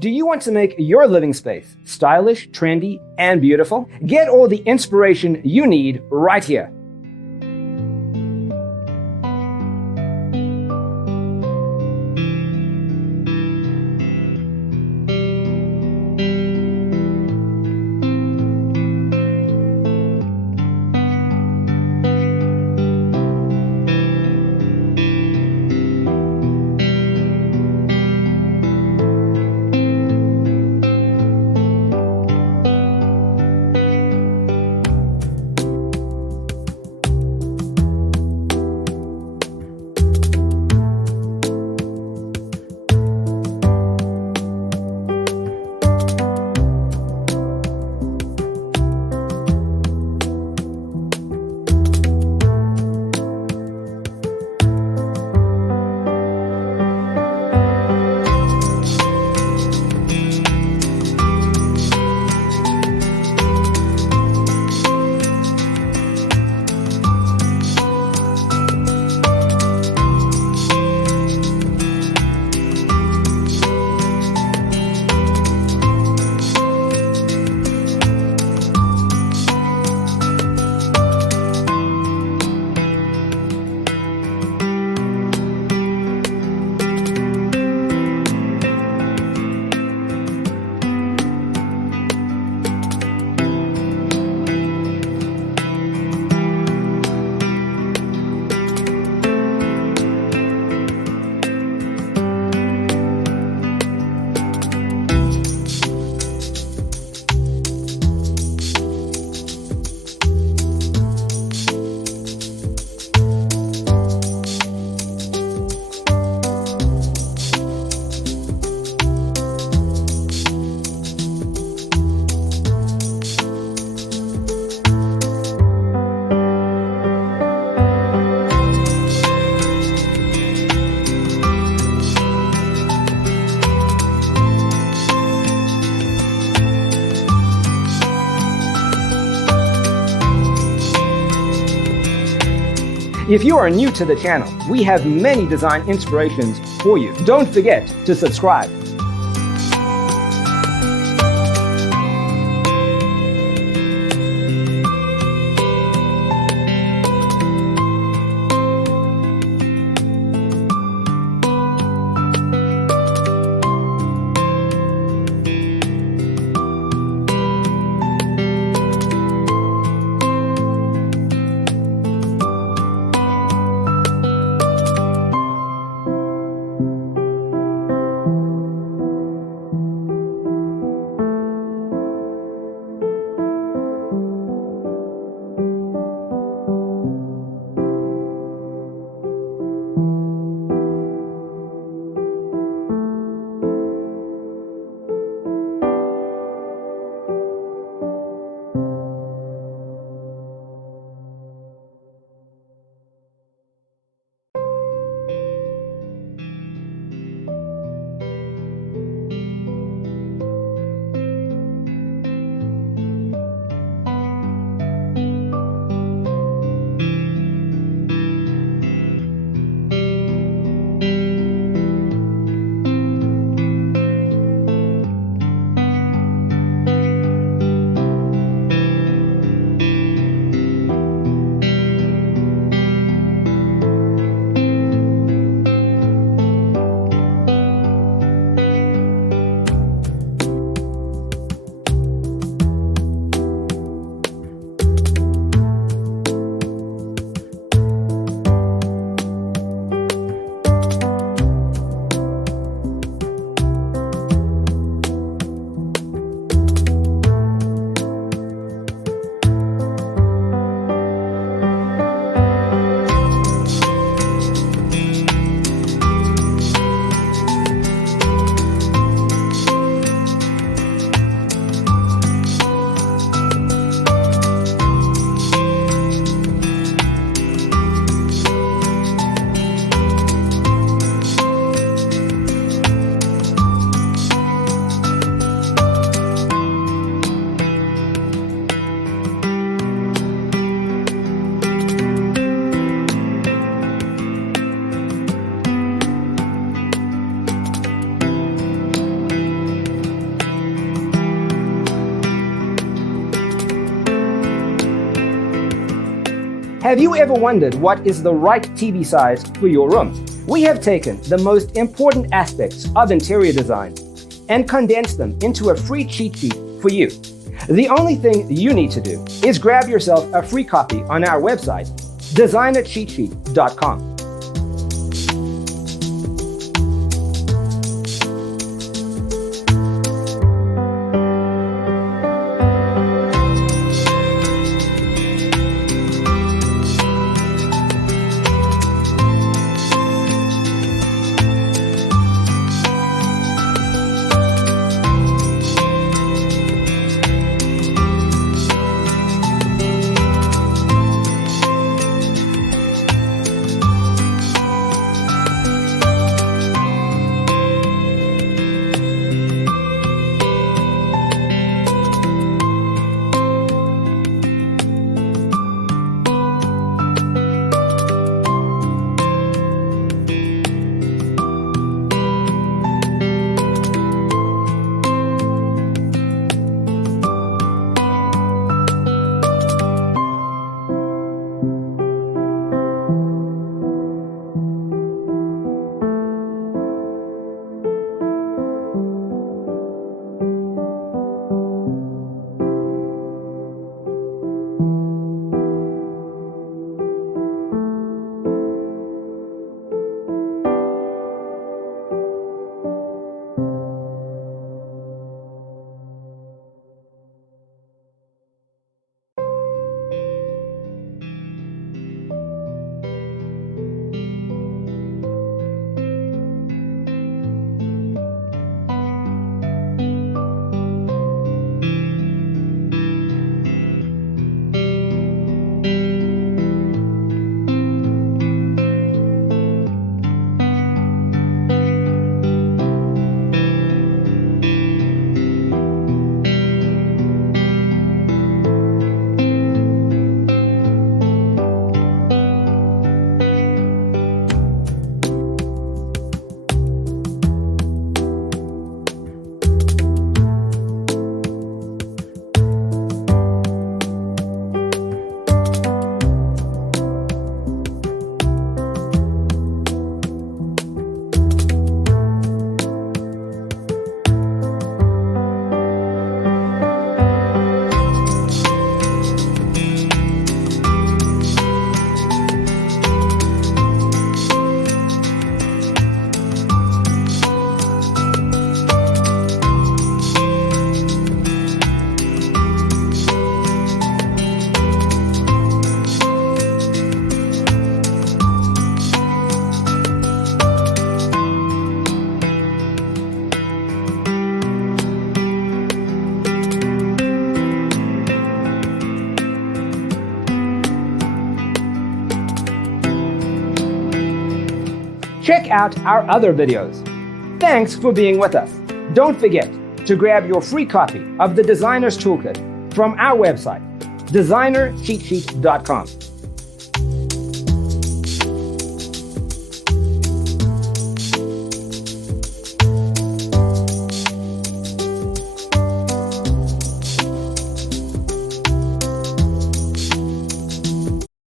Do you want to make your living space stylish, trendy, and beautiful? Get all the inspiration you need right here. If you are new to the channel, we have many design inspirations for you. Don't forget to subscribe. Have you ever wondered what is the right TV size for your room? We have taken the most important aspects of interior design and condensed them into a free cheat sheet for you. The only thing you need to do is grab yourself a free copy on our website, designercheatsheet.com. Check out our other videos. Thanks for being with us. Don't forget to grab your free copy of the Designer's Toolkit from our website, designercheatsheet.com.